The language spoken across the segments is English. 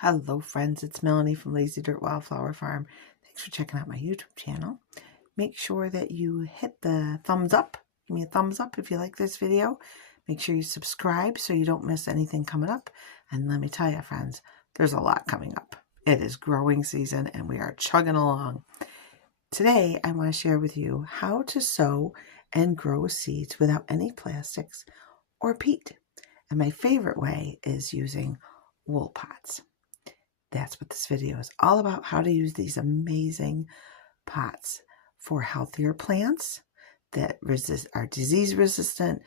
Hello friends, it's Melanie from Lazy Dirt Wildflower Farm. Thanks for checking out my YouTube channel. Make sure that you hit the thumbs up. Give me a thumbs up if you like this video. Make sure you subscribe so you don't miss anything coming up. And let me tell you friends, there's a lot coming up. It is growing season and we are chugging along. Today I want to share with you how to sow and grow seeds without any plastics or peat. And my favorite way is using wool pots. That's what this video is all about, how to use these amazing pots for healthier plants that are disease resistant,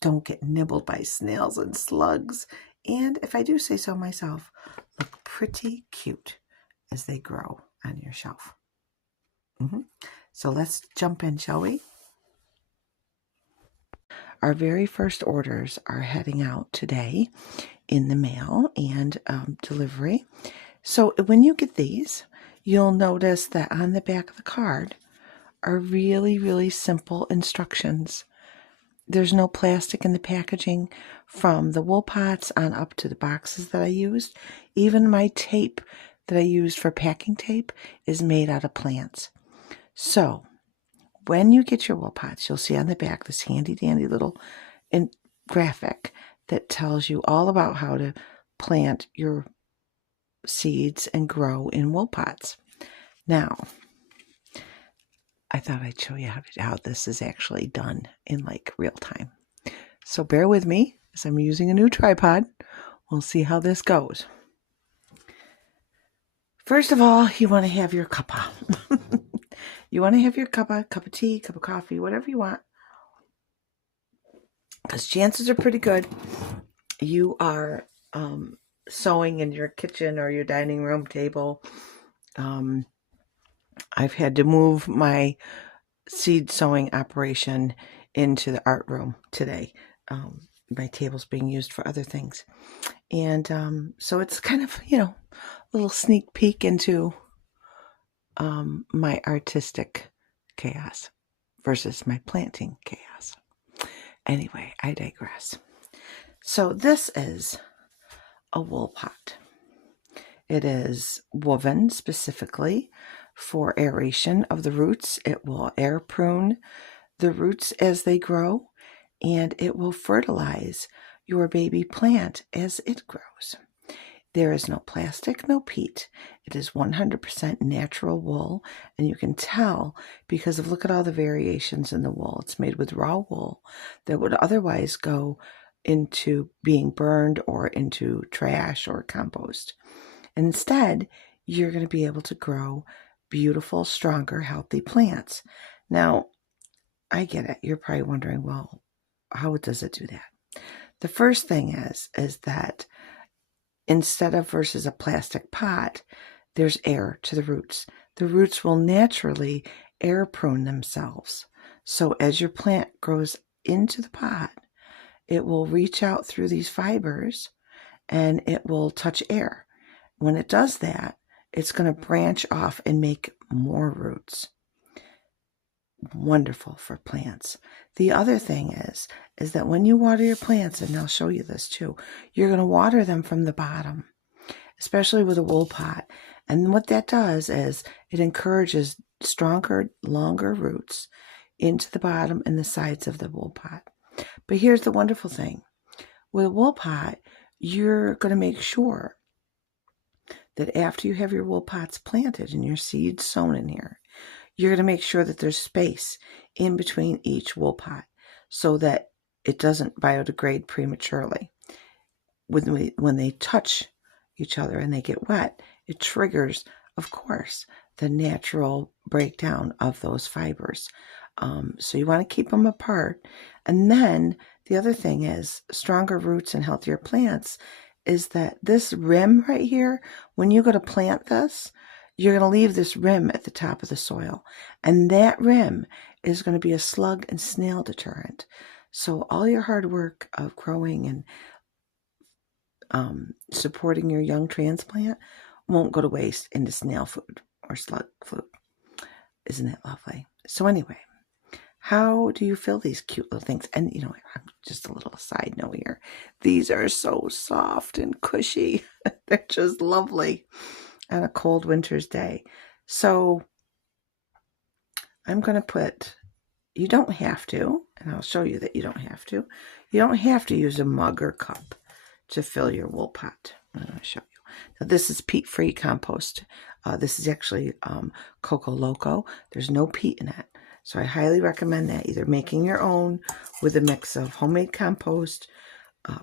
don't get nibbled by snails and slugs, and if I do say so myself, look pretty cute as they grow on your shelf. So let's jump in, shall we? Our very first orders are heading out today in the mail and delivery. So when you get these, you'll notice that on the back of the card are really, really simple instructions. There's no plastic in the packaging from the wool pots on up to the boxes that I used. Even my tape that I used for packing tape is made out of plants. So when you get your wool pots, you'll see on the back this handy dandy little graphic that tells you all about how to plant your seeds and grow in wool pots. Now, I thought I'd show you how this is actually done in like real time. So bear with me as I'm using a new tripod. We'll see how this goes. First of all, you want to have your cuppa. You want to have your cuppa, cup of tea, cup of coffee, whatever you want. Because chances are pretty good you are sewing in your kitchen or your dining room table. I've had to move my seed sewing operation into the art room today. My table's being used for other things. And so it's kind of, a little sneak peek into my artistic chaos versus my planting chaos. Anyway, I digress. So this is a wool pot. It is woven specifically for aeration of the roots. It will air prune the roots as they grow, and it will fertilize your baby plant as it grows. There is no plastic, no peat. It is 100% natural wool, and you can tell because look at all the variations in the wool. It's made with raw wool that would otherwise go into being burned or into trash or compost. And instead, you're going to be able to grow beautiful, stronger, healthy plants. Now, I get it. You're probably wondering, well, how does it do that? The first thing is that instead of versus a plastic pot, there's air to the roots. The roots will naturally air prune themselves. So as your plant grows into the pot, it will reach out through these fibers and it will touch air. When it does that, it's going to branch off and make more roots. Wonderful for plants. The other thing is that when you water your plants, and I'll show you this too, you're going to water them from the bottom, especially with a wool pot. And what that does is it encourages stronger, longer roots into the bottom and the sides of the wool pot. But here's the wonderful thing. With a wool pot, you're going to make sure that after you have your wool pots planted and your seeds sown in here, you're going to make sure that there's space in between each wool pot so that it doesn't biodegrade prematurely. When they touch each other and they get wet, it triggers, of course, the natural breakdown of those fibers. So you want to keep them apart. And then the other thing is stronger roots and healthier plants is that this rim right here, when you go to plant this, you're going to leave this rim at the top of the soil. And that rim is going to be a slug and snail deterrent. So all your hard work of growing and supporting your young transplant won't go to waste into snail food or slug food. Isn't it lovely? So anyway, how do you feel these cute little things? And just a little side note here. These are so soft and cushy. They're just lovely on a cold winter's day. So I'm going to put, you don't have to, and I'll show you that you don't have to. You don't have to use a mug or cup to fill your wool pot. I'm going to show you. Now, this is peat-free compost. This is actually Coco Loco. There's no peat in it. So I highly recommend that, either making your own with a mix of homemade compost,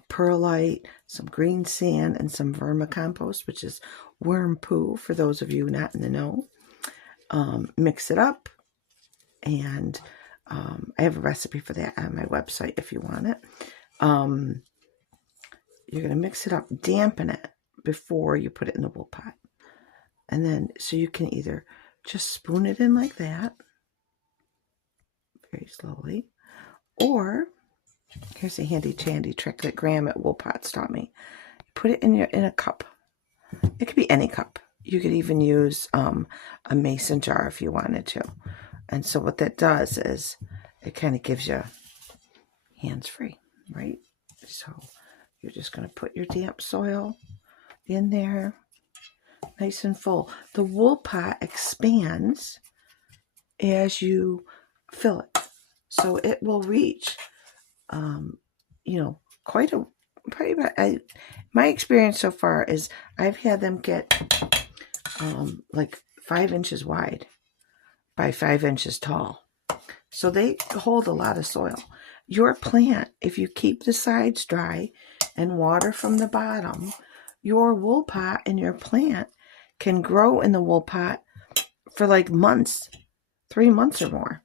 perlite, some green sand, and some vermicompost, which is worm poo for those of you not in the know. Mix it up, and I have a recipe for that on my website if you want it. You're going to mix it up, dampen it before you put it in the wool pot. And then, so you can either just spoon it in like that, very slowly, or here's a handy chandy trick that Graham at Wool Pots taught me. Put it in a cup. It could be any cup. You could even use a mason jar if you wanted to. And so what that does is it kind of gives you hands-free, right? So you're just going to put your damp soil in there, nice and full. The wool pot expands as you fill it. So it will reach, quite a, probably about, my experience so far is I've had them get like 5 inches wide by 5 inches tall. So they hold a lot of soil. Your plant, if you keep the sides dry and water from the bottom, your wool pot and your plant can grow in the wool pot for like months, 3 months or more.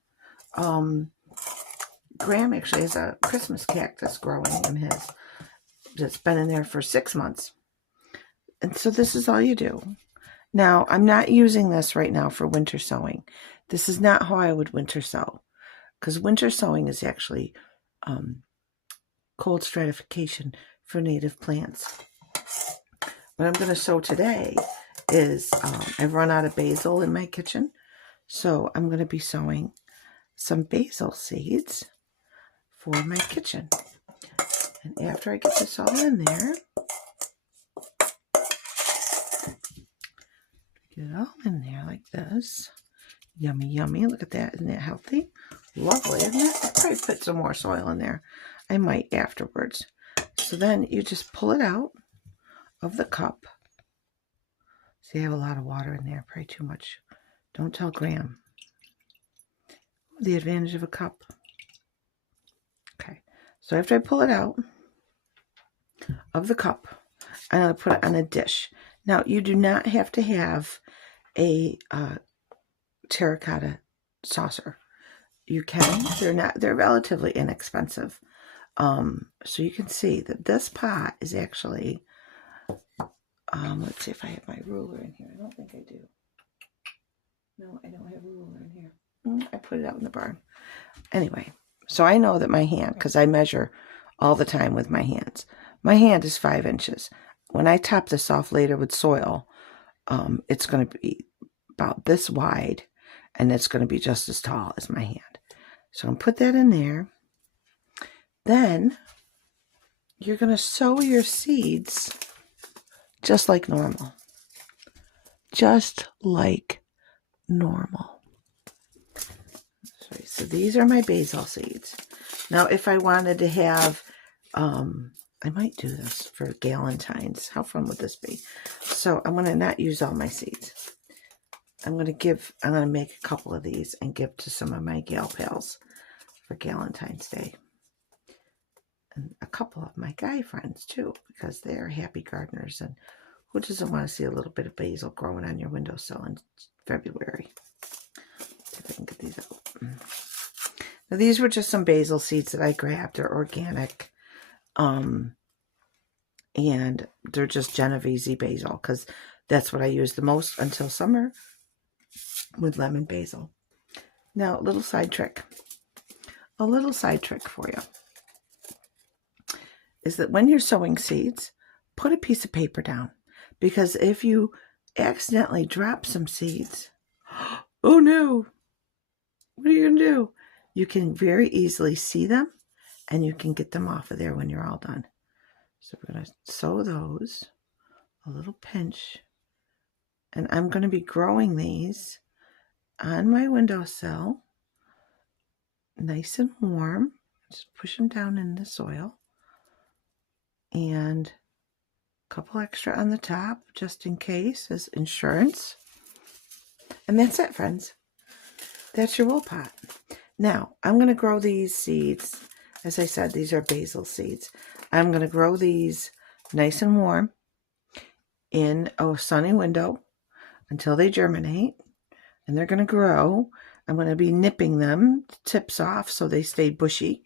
Graham actually has a Christmas cactus growing in his that's been in there for 6 months. And so this is all you do. Now, I'm not using this right now for winter sowing. This is not how I would winter sow, because winter sowing is actually cold stratification for native plants. What I'm going to sow today is I've run out of basil in my kitchen, so I'm going to be sowing some basil seeds for my kitchen. And after I get this all in there, get it all in there like this. Yummy, yummy. Look at that. Isn't that healthy? Lovely, isn't it? I'll probably put some more soil in there. I might afterwards. So then you just pull it out of the cup. See, I have a lot of water in there. Probably too much. Don't tell Graham. The advantage of a cup. Okay. So after I pull it out of the cup, I'm going to put it on a dish. Now, you do not have to have a terracotta saucer. You can. They're relatively inexpensive. So you can see that this pot is actually, let's see if I have my ruler in here. I don't think I do. No, I don't have a ruler in here. I put it out in the barn. Anyway, so I know that my hand, because I measure all the time with my hands, my hand is 5 inches. When I top this off later with soil, it's going to be about this wide, and it's going to be just as tall as my hand. So I'm going to put that in there. Then you're going to sow your seeds just like normal. Just like normal. So these are my basil seeds. Now, if I wanted to have, I might do this for Galentine's. How fun would this be? So I'm going to not use all my seeds. I'm going to make a couple of these and give to some of my gal pals for Galentine's Day. And a couple of my guy friends too, because they're happy gardeners. And who doesn't want to see a little bit of basil growing on your windowsill in February? Let's see if I can get these out. Now, these were just some basil seeds that I grabbed. They're organic. And they're just Genovese basil, because that's what I use the most until summer with lemon basil. Now, a little side trick for you is that when you're sowing seeds, put a piece of paper down, because if you accidentally drop some seeds, oh no, what are you going to do? You can very easily see them, and you can get them off of there when you're all done. So we're going to sow those a little pinch, and I'm going to be growing these on my windowsill, nice and warm. Just push them down in the soil, and a couple extra on the top just in case as insurance. And that's it, friends. That's your wool pot. Now, I'm going to grow these seeds. As I said, these are basil seeds. I'm going to grow these nice and warm in a sunny window until they germinate. And they're going to grow. I'm going to be nipping them tips off so they stay bushy.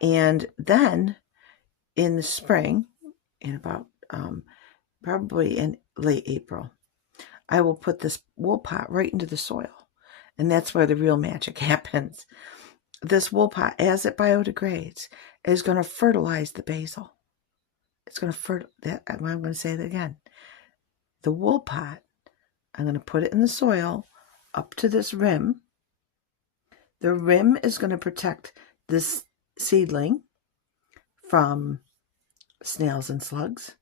And then in the spring, in about probably in late April, I will put this wool pot right into the soil. And that's where the real magic happens. This wool pot, as it biodegrades, is going to fertilize the basil. It's going to I'm going to say it again. The wool pot, I'm going to put it in the soil up to this rim. The rim is going to protect this seedling from snails and slugs.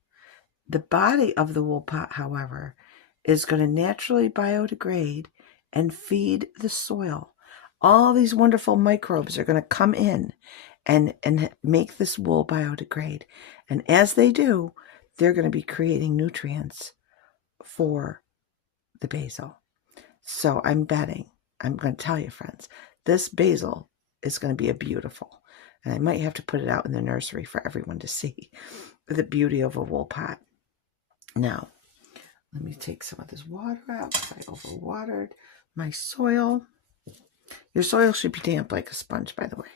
The body of the wool pot, however, is going to naturally biodegrade and feed the soil. All these wonderful microbes are going to come in and make this wool biodegrade. And as they do, they're going to be creating nutrients for the basil. So I'm going to tell you, friends, this basil is going to be a beautiful. And I might have to put it out in the nursery for everyone to see the beauty of a wool pot. Now, let me take some of this water out because I overwatered my soil. Your soil should be damp like a sponge, by the way.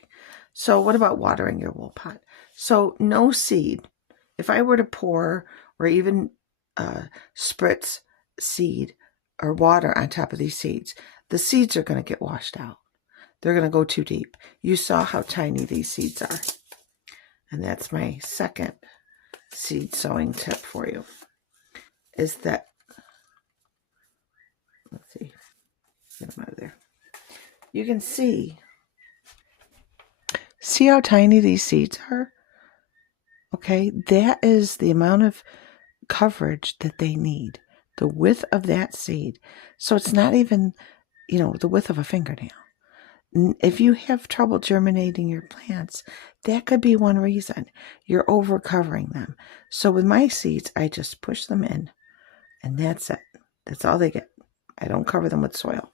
So what about watering your wool pot? So no seed. If I were to pour or even spritz seed or water on top of these seeds, the seeds are going to get washed out. They're going to go too deep. You saw how tiny these seeds are. And that's my second seed sowing tip for you. Is that, let's see, get them out of there. You can see how tiny these seeds are? Okay, that is the amount of coverage that they need, the width of that seed. So it's not even, the width of a fingernail. If you have trouble germinating your plants, that could be one reason. You're over covering them. So with my seeds, I just push them in, and that's it. That's all they get. I don't cover them with soil.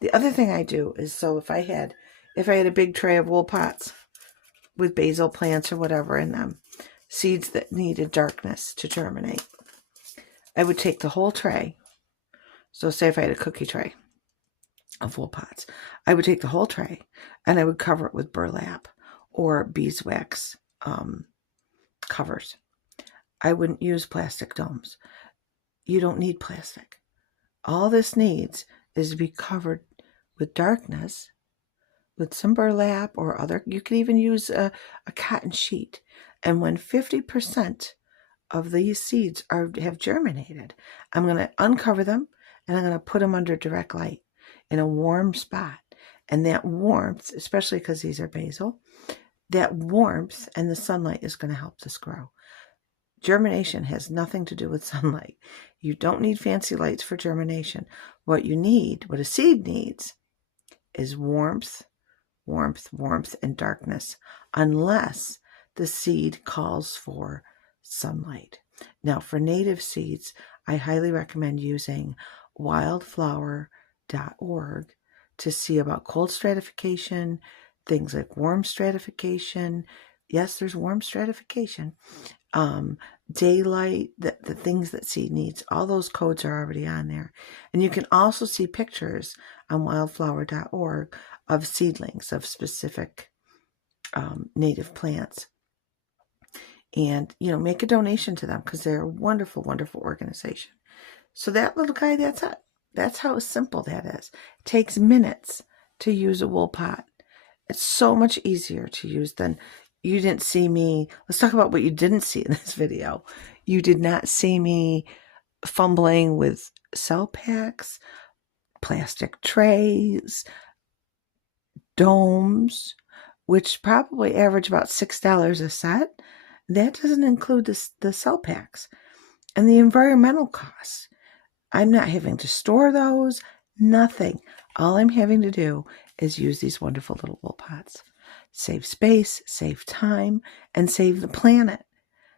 The other thing I do is, so if I had a big tray of wool pots with basil plants or whatever in them, seeds that needed darkness to germinate, I would take the whole tray. So say if I had a cookie tray of wool pots, I would take the whole tray and I would cover it with burlap or beeswax covers. I wouldn't use plastic domes. You don't need plastic. All this needs is to be covered with darkness, with some burlap or other. You could even use a cotton sheet. And when 50% of these seeds have germinated, I'm going to uncover them and I'm going to put them under direct light in a warm spot. And that warmth, especially because these are basil, that warmth and the sunlight is going to help this grow. Germination has nothing to do with sunlight. You don't need fancy lights for germination. What a seed needs, is warmth, and darkness, unless the seed calls for sunlight. Now, for native seeds, I highly recommend using wildflower.org to see about cold stratification, things like warm stratification. Yes, there's warm stratification. Daylight, the things that seed needs, all those codes are already on there. And you can also see pictures on wildflower.org of seedlings of specific native plants. And, make a donation to them because they're a wonderful, wonderful organization. So that little guy, that's it. That's how simple that is. It takes minutes to use a wool pot. It's so much easier to use than you didn't see me. Let's talk about what you didn't see in this video. You did not see me fumbling with cell packs, plastic trays, domes, which probably average about $6 a set. That doesn't include the cell packs. And the environmental costs, I'm not having to store those, nothing. All I'm having to do is use these wonderful little wool pots. Save space, save time, and save the planet.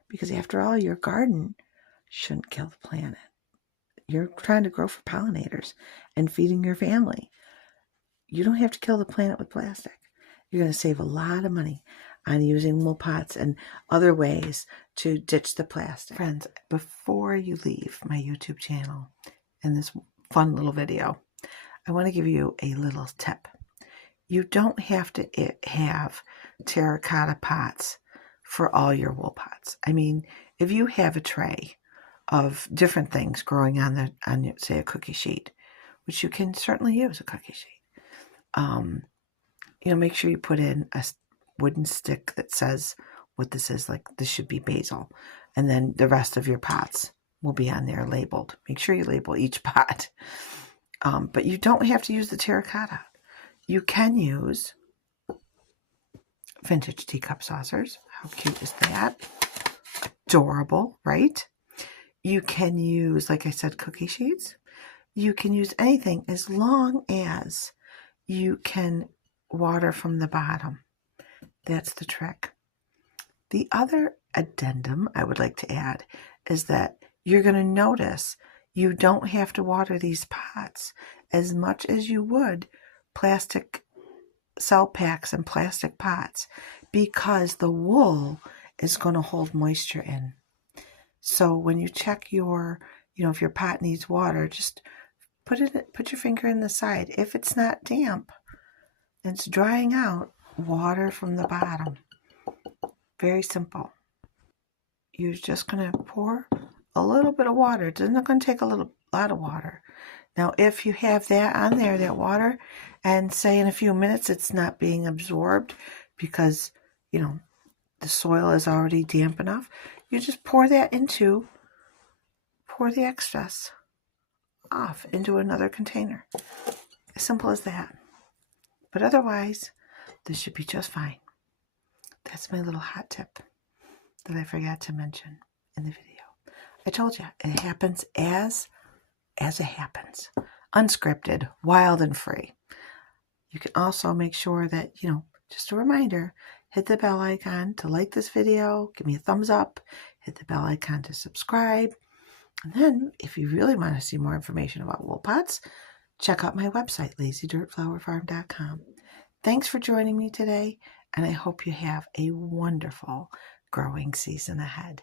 Because after all, your garden shouldn't kill the planet. You're trying to grow for pollinators and feeding your family. You don't have to kill the planet with plastic. You're going to save a lot of money on using wool pots and other ways to ditch the plastic. Friends, before you leave my YouTube channel and this fun little video, I want to give you a little tip. You don't have to have terracotta pots for all your wool pots. I mean, if you have a tray of different things growing on say, a cookie sheet, which you can certainly use a cookie sheet, make sure you put in a wooden stick that says what this is, like this should be basil, and then the rest of your pots will be on there labeled. Make sure you label each pot. But you don't have to use the terracotta. You can use vintage teacup saucers. How cute is that? Adorable, right? You can use, like I said, cookie sheets. You can use anything as long as you can water from the bottom. That's the trick. The other addendum I would like to add is that you're going to notice you don't have to water these pots as much as you would plastic cell packs and plastic pots, because the wool is going to hold moisture in. So when you check your, if your pot needs water, just put your finger in the side. If it's not damp, it's drying out, water from the bottom. Very simple. You're just going to pour a little bit of water. It's not going to take a lot of water. Now, if you have that on there, that water, and say in a few minutes it's not being absorbed because, the soil is already damp enough, you just pour the excess off into another container. As simple as that. But otherwise, this should be just fine. That's my little hot tip that I forgot to mention in the video. I told you, it happens as it happens. Unscripted, wild and free. You can also make sure that, just a reminder, hit the bell icon to like this video, give me a thumbs up, hit the bell icon to subscribe. And then, if you really want to see more information about wool pots, check out my website, lazydirtflowerfarm.com. Thanks for joining me today, and I hope you have a wonderful growing season ahead.